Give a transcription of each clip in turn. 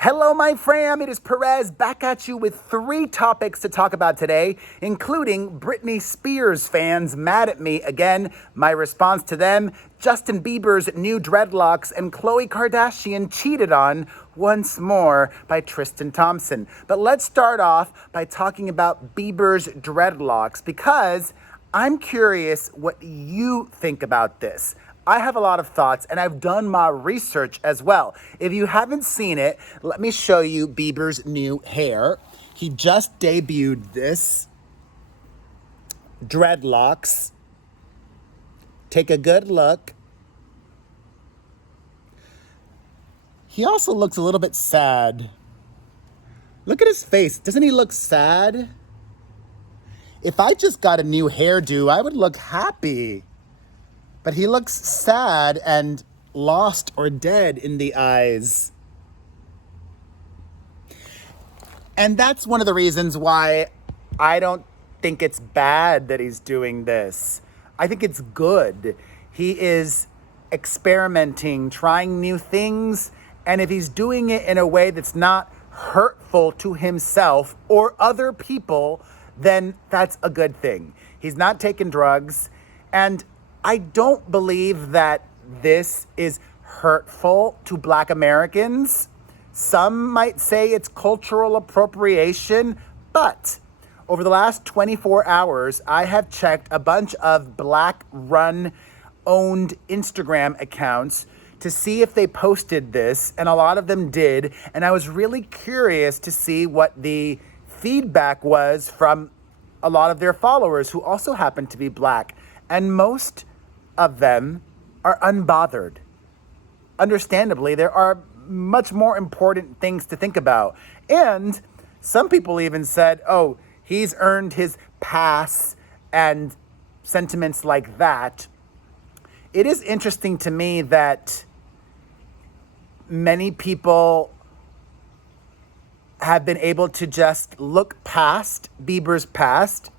Hello, my fam. It is Perez back at you with 3 topics to talk about today, including Britney Spears fans mad at me again, my response to them, Justin Bieber's new dreadlocks, and Khloe Kardashian cheated on once more by Tristan Thompson. But let's start off by talking about Bieber's dreadlocks because I'm curious what you think about this. I have a lot of thoughts, and I've done my research as well. If you haven't seen it, let me show you Bieber's new hair. He just debuted this. Dreadlocks. Take a good look. He also looks a little bit sad. Look at his face. Doesn't he look sad? If I just got a new hairdo, I would look happy. But he looks sad and lost or dead in the eyes. And that's one of the reasons why I don't think it's bad that he's doing this. I think it's good. He is experimenting, trying new things, and if he's doing it in a way that's not hurtful to himself or other people, then that's a good thing. He's not taking drugs, and I don't believe that this is hurtful to Black Americans. Some might say it's cultural appropriation, but over the last 24 hours, I have checked a bunch of Black-run owned Instagram accounts to see if they posted this, and a lot of them did, and I was really curious to see what the feedback was from a lot of their followers who also happen to be Black, and most of them are unbothered. Understandably, there are much more important things to think about. And some people even said, oh, he's earned his pass and sentiments like that. It is interesting to me that many people have been able to just look past Bieber's past.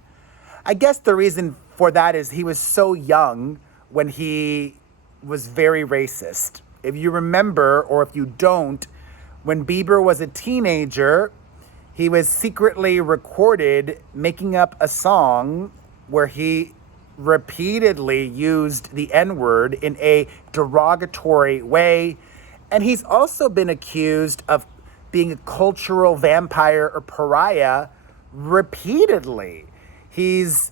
I guess the reason for that is he was so young when he was very racist. If you remember, or if you don't, when Bieber was a teenager, he was secretly recorded making up a song where he repeatedly used the N-word in a derogatory way. And he's also been accused of being a cultural vampire or pariah repeatedly. He's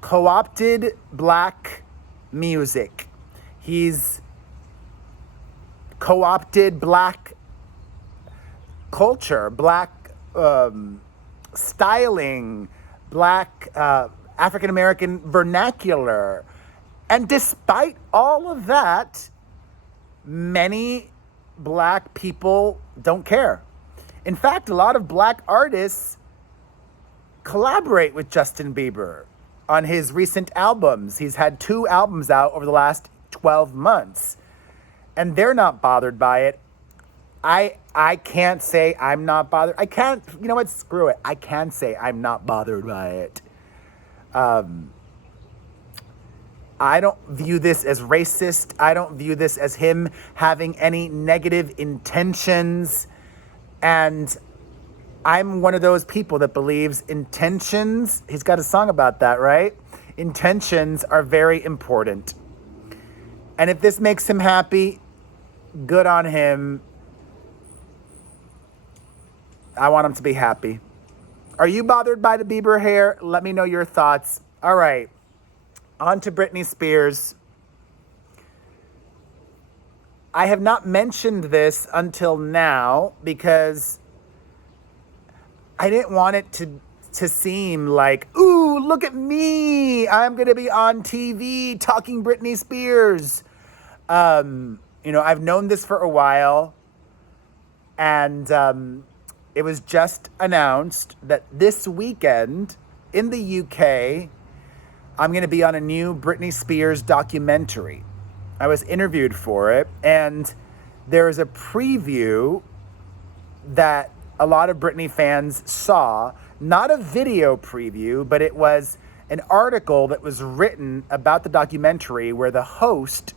co-opted Black music. He's co-opted Black culture, Black styling, Black African-American vernacular. And despite all of that, many Black people don't care. In fact, a lot of Black artists collaborate with Justin Bieber on his recent albums. He's had 2 albums out over the last 12 months, and they're not bothered by it. I can't say I'm not bothered. I can't, you know what, screw it. I can say I'm not bothered by it. I don't view this as racist. I don't view this as him having any negative intentions. And I'm one of those people that believes intentions, he's got a song about that, right? Intentions are very important. And if this makes him happy, good on him. I want him to be happy. Are you bothered by the Bieber hair? Let me know your thoughts. All right. On to Britney Spears. I have not mentioned this until now because I didn't want it to seem like, ooh, look at me. I'm going to be on TV talking Britney Spears. I've known this for a while, and it was just announced that this weekend in the UK, I'm going to be on a new Britney Spears documentary. I was interviewed for it, and there is a preview that a lot of Britney fans saw. Not a video preview, but it was an article that was written about the documentary where the host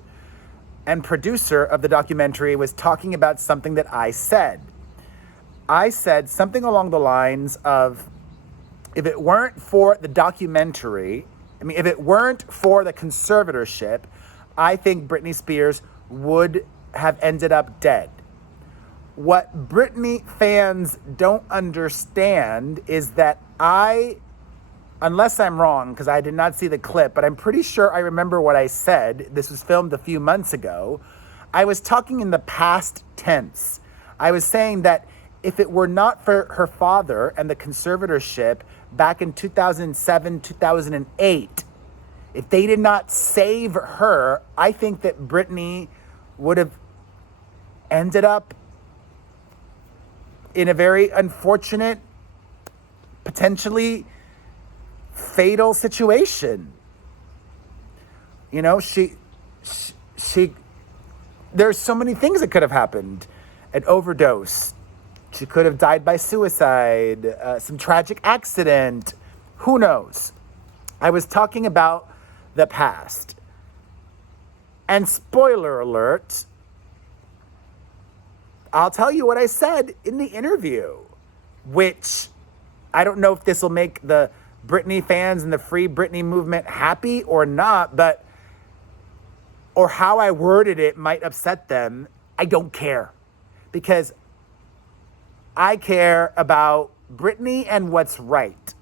and producer of the documentary was talking about something that I said. I said something along the lines of, if it weren't for the documentary, if it weren't for the conservatorship, I think Britney Spears would have ended up dead. What Britney fans don't understand is that unless I'm wrong, because I did not see the clip, but I'm pretty sure I remember what I said. This was filmed a few months ago. I was talking in the past tense. I was saying that if it were not for her father and the conservatorship back in 2007, 2008, if they did not save her, I think that Britney would have ended up in a very unfortunate, potentially fatal situation. You know, she there's so many things that could have happened. An overdose. She could have died by suicide, some tragic accident. Who knows? I was talking about the past. And spoiler alert, I'll tell you what I said in the interview, which I don't know if this will make the Britney fans and the Free Britney movement happy or not, or how I worded it might upset them. I don't care, because I care about Britney and what's right.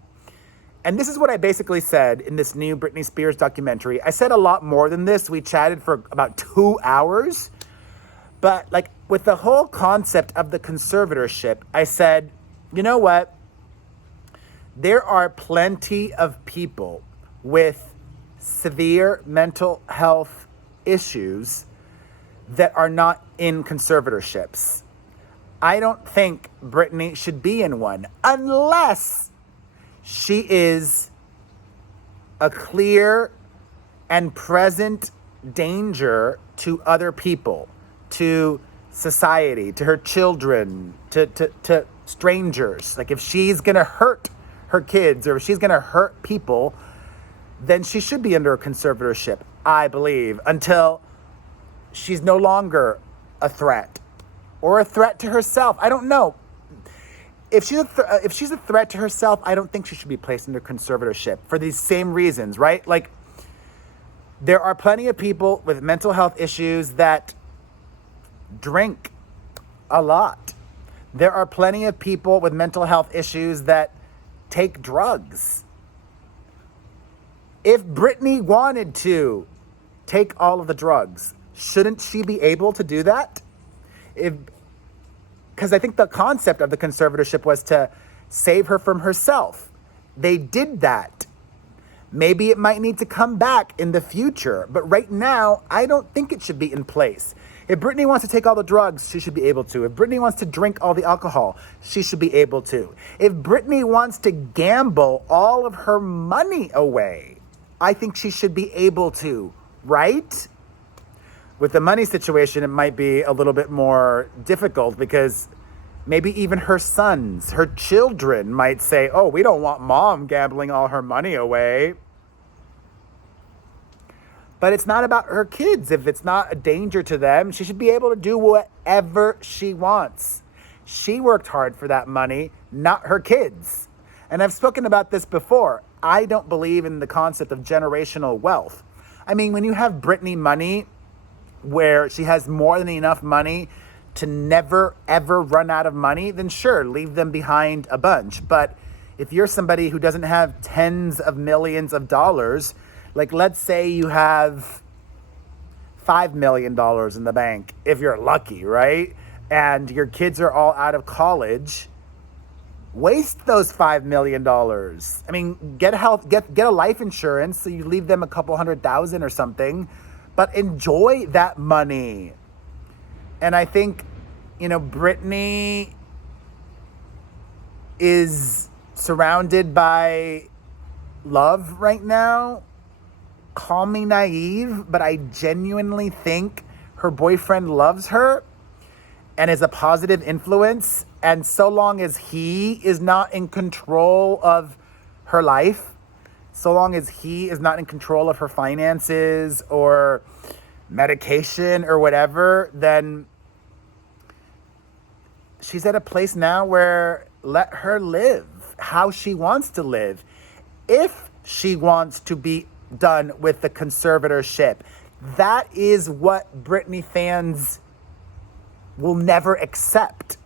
And this is what I basically said in this new Britney Spears documentary. I said a lot more than this. We chatted for about 2 hours. But like with the whole concept of the conservatorship, I said, you know what? There are plenty of people with severe mental health issues that are not in conservatorships. I don't think Britney should be in one unless she is a clear and present danger to other people, to society, to her children, to strangers. Like if she's going to hurt her kids or if she's going to hurt people, then she should be under a conservatorship, I believe, until she's no longer a threat or a threat to herself. I don't know. If she's a threat to herself, I don't think she should be placed under conservatorship for these same reasons, right? Like there are plenty of people with mental health issues that drink a lot. There are plenty of people with mental health issues that take drugs. If Britney wanted to take all of the drugs, shouldn't she be able to do that? Because I think the concept of the conservatorship was to save her from herself. They did that. Maybe it might need to come back in the future, but right now, I don't think it should be in place. If Britney wants to take all the drugs, she should be able to. If Britney wants to drink all the alcohol, she should be able to. If Britney wants to gamble all of her money away, I think she should be able to, right? With the money situation, it might be a little bit more difficult because maybe even her sons, her children might say, oh, we don't want mom gambling all her money away. But it's not about her kids. If it's not a danger to them, she should be able to do whatever she wants. She worked hard for that money, not her kids. And I've spoken about this before. I don't believe in the concept of generational wealth. I mean, when you have Britney money, where she has more than enough money to never, ever run out of money, then sure, leave them behind a bunch. But if you're somebody who doesn't have tens of millions of dollars, like let's say you have $5 million in the bank, if you're lucky, right? And your kids are all out of college, waste those $5 million. I mean, get a life insurance so you leave them a couple $100,000 or something, but enjoy that money. And I think, Britney is surrounded by love right now. Call me naive, but I genuinely think her boyfriend loves her and is a positive influence. And so long as he is not in control of her life, so long as he is not in control of her finances or medication or whatever, then she's at a place now where let her live how she wants to live. If she wants to be done with the conservatorship, that is what Britney fans will never accept.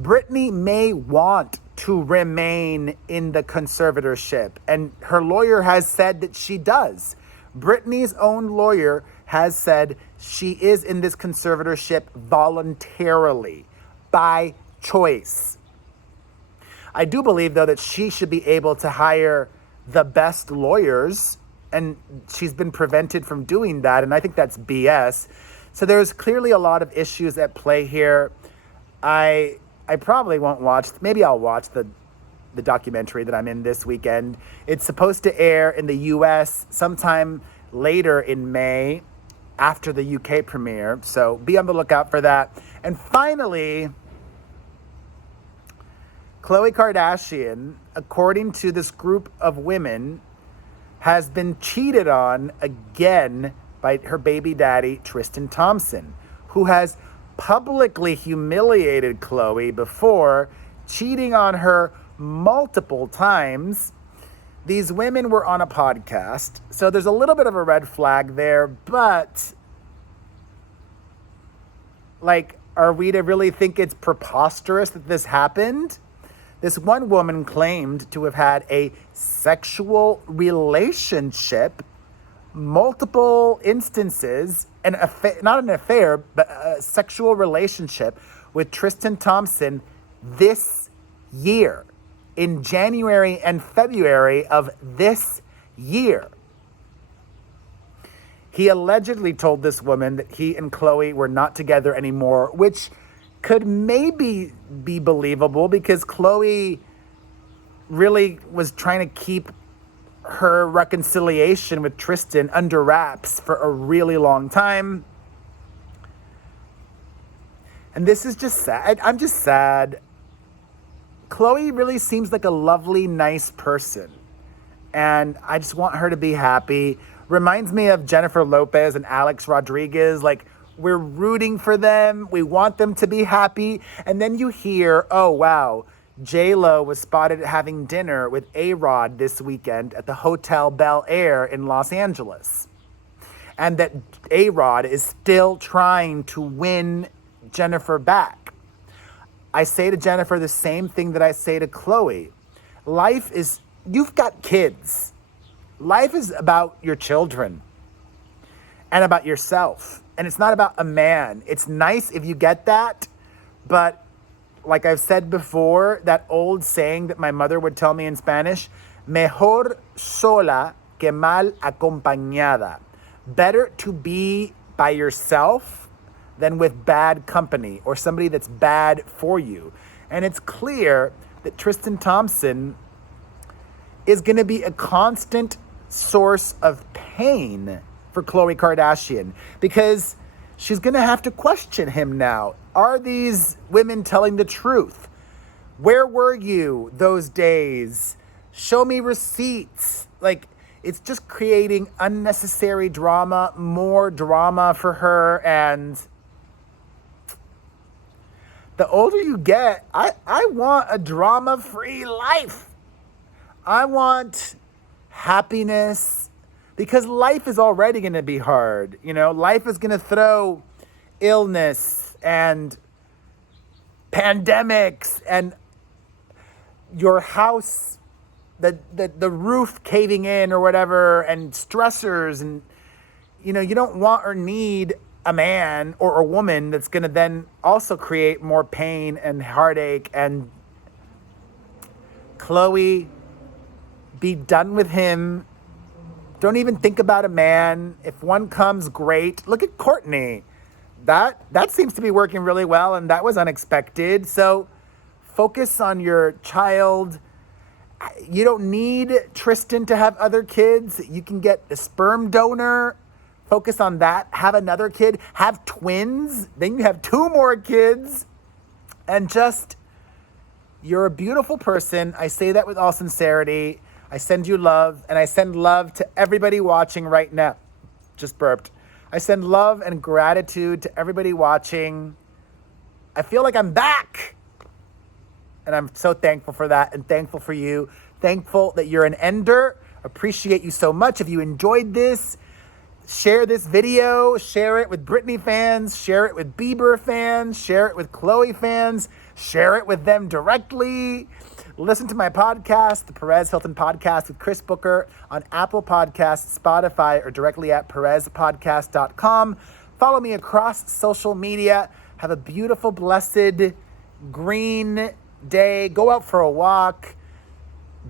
Britney may want to remain in the conservatorship, and her lawyer has said that she does. Britney's own lawyer has said she is in this conservatorship voluntarily, by choice. I do believe, though, that she should be able to hire the best lawyers, and she's been prevented from doing that, and I think that's BS. So there's clearly a lot of issues at play here. I probably won't watch, maybe I'll watch the documentary that I'm in this weekend. It's supposed to air in the US sometime later in May, after the UK premiere, so be on the lookout for that. And finally, Khloe Kardashian, according to this group of women, has been cheated on again by her baby daddy, Tristan Thompson, who has publicly humiliated Khloe before, cheating on her multiple times. These women were on a podcast, so there's a little bit of a red flag there, but like, are we to really think it's preposterous that this happened? This one woman claimed to have had a sexual relationship, multiple instances, not an affair, but a sexual relationship with Tristan Thompson this year, in January and February of this year. He allegedly told this woman that he and Khloe were not together anymore, which could maybe be believable because Khloe really was trying to keep her reconciliation with Tristan under wraps for a really long time. And this is just sad. I'm just sad. Khloe really seems like a lovely, nice person. And I just want her to be happy. Reminds me of Jennifer Lopez and Alex Rodriguez. Like, we're rooting for them. We want them to be happy. And then you hear, oh, wow, J-Lo was spotted having dinner with A-Rod this weekend at the Hotel Bel Air in Los Angeles. And that A-Rod is still trying to win Jennifer back. I say to Jennifer the same thing that I say to Khloe. Life is, you've got kids. Life is about your children and about yourself. And it's not about a man. It's nice if you get that. But like I've said before, that old saying that my mother would tell me in Spanish, mejor sola que mal acompañada. Better to be by yourself than with bad company or somebody that's bad for you. And it's clear that Tristan Thompson is going to be a constant source of pain for Khloe Kardashian because she's going to have to question him now. Are these women telling the truth? Where were you those days? Show me receipts. Like, it's just creating unnecessary drama, more drama for her. And the older you get, I want a drama-free life. I want happiness, because life is already going to be hard. You know, life is going to throw illness and pandemics and your house, the roof caving in or whatever, and stressors. And, you know, you don't want or need a man or a woman that's going to then also create more pain and heartache. And Khloe, be done with him. Don't even think about a man. If one comes, great. Look at Courtney. That seems to be working really well, and that was unexpected. So focus on your child. You don't need Tristan to have other kids. You can get a sperm donor. Focus on that. Have another kid. Have twins. Then you have 2 more kids. And just, you're a beautiful person. I say that with all sincerity. I send you love, and I send love to everybody watching right now. Just burped. I send love and gratitude to everybody watching. I feel like I'm back. And I'm so thankful for that and thankful for you. Thankful that you're an ender. Appreciate you so much. If you enjoyed this, share this video. Share it with Britney fans. Share it with Bieber fans. Share it with Khloe fans. Share it with them directly. Listen to my podcast, the Perez Hilton Podcast with Chris Booker, on Apple Podcasts, Spotify, or directly at perezpodcast.com. Follow me across social media. Have a beautiful, blessed, green day. Go out for a walk.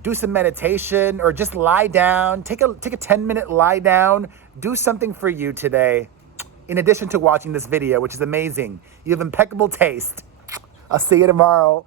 Do some meditation, or just lie down. Take a 10-minute lie down. Do something for you today, in addition to watching this video, which is amazing. You have impeccable taste. I'll see you tomorrow.